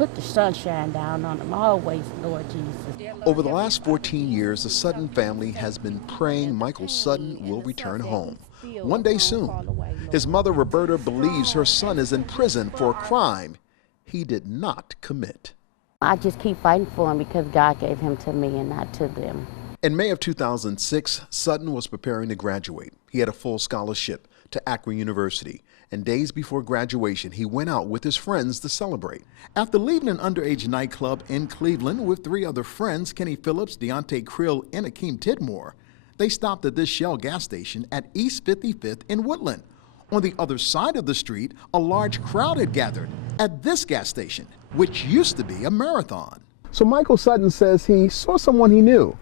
Put the sunshine down on them always, Lord Jesus. Over the last 14 years, the Sutton family has been praying Michael Sutton will return home one day soon. His mother, Roberta, believes her son is in prison for a crime he did not commit. I just keep fighting for him because God gave him to me and not to them. In May of 2006, Sutton was preparing to graduate. He had a full scholarship to Akron University, and days before graduation, he went out with his friends to celebrate. After leaving an underage nightclub in Cleveland with 3 other friends, Kenny Phillips, Deontay Krill, and Akeem Tidmore, they stopped at this Shell gas station at East 55th in Woodland. On the other side of the street, a large crowd had gathered at this gas station, which used to be a marathon. So Michael Sutton says he saw someone he knew,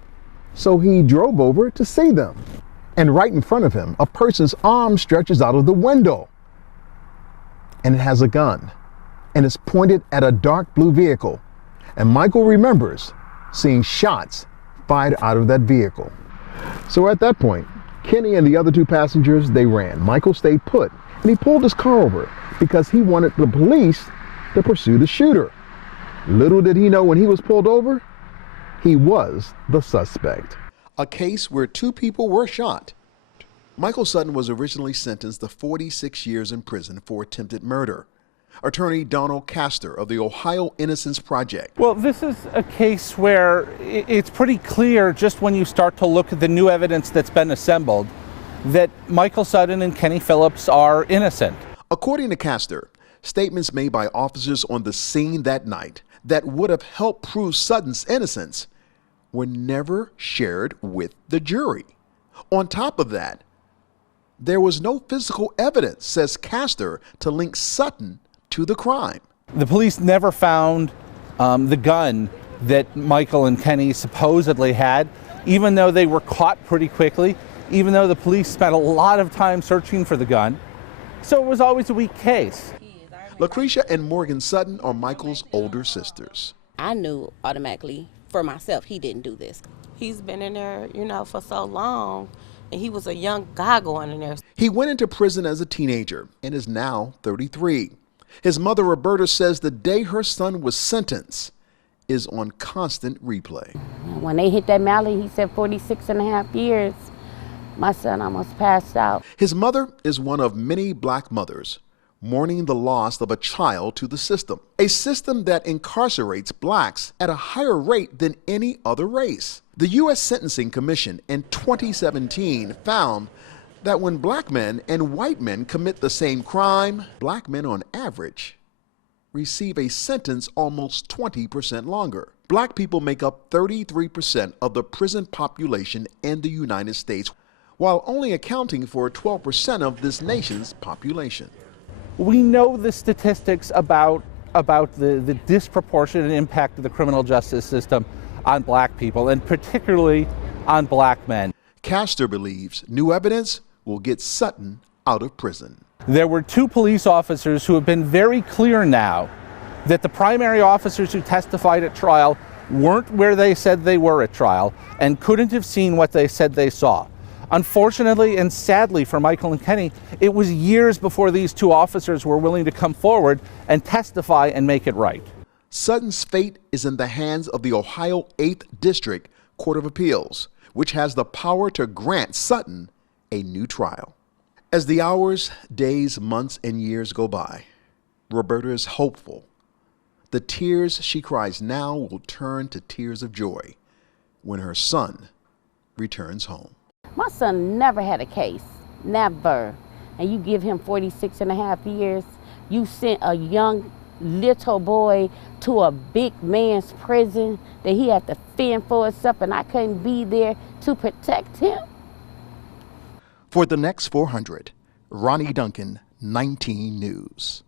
so he drove over to see them. And right in front of him, a person's arm stretches out of the window. And it has a gun, and it's pointed at a dark blue vehicle. And Michael remembers seeing shots fired out of that vehicle. So at that point, Kenny and the other 2 passengers, they ran. Michael stayed put, and he pulled his car over because he wanted the police to pursue the shooter. Little did he know when he was pulled over, he was the suspect. A case where 2 people were shot. Michael Sutton was originally sentenced to 46 years in prison for attempted murder. Attorney Donald Castor of the Ohio Innocence Project. Well, this is a case where it's pretty clear just when you start to look at the new evidence that's been assembled that Michael Sutton and Kenny Phillips are innocent. According to Castor, statements made by officers on the scene that night that would have helped prove Sutton's innocence were never shared with the jury. On top of that, there was no physical evidence, says Castor, to link Sutton to the crime. The police never found the gun that Michael and Kenny supposedly had, even though they were caught pretty quickly, even though the police spent a lot of time searching for the gun. So it was always a weak case. Lucretia and Morgan Sutton are Michael's older sisters. I knew automatically for myself he didn't do this. He's been in there, for so long, and he was a young guy going in there. He went into prison as a teenager and is now 33. His mother, Roberta, says the day her son was sentenced is on constant replay. When they hit that mallet, he said 46.5 years. My son almost passed out. His mother is one of many black mothers mourning the loss of a child to the system, a system that incarcerates blacks at a higher rate than any other race. The U.S. Sentencing Commission in 2017 found that when black men and white men commit the same crime, black men on average receive a sentence almost 20% longer. Black people make up 33% of the prison population in the United States, while only accounting for 12% of this nation's population. We know the statistics about the disproportionate impact of the criminal justice system on black people, and particularly on black men. Castor believes new evidence will get Sutton out of prison. There were 2 police officers who have been very clear now that the primary officers who testified at trial weren't where they said they were at trial and couldn't have seen what they said they saw. Unfortunately and sadly for Michael and Kenny, it was years before these 2 officers were willing to come forward and testify and make it right. Sutton's fate is in the hands of the Ohio 8th District Court of Appeals, which has the power to grant Sutton a new trial. As the hours, days, months, and years go by, Roberta is hopeful. The tears she cries now will turn to tears of joy when her son returns home. My son never had a case, never. And you give him 46.5 years, you sent a young little boy to a big man's prison that he had to fend for himself, and I couldn't be there to protect him. For the next 400, Ronnie Duncan, 19 News.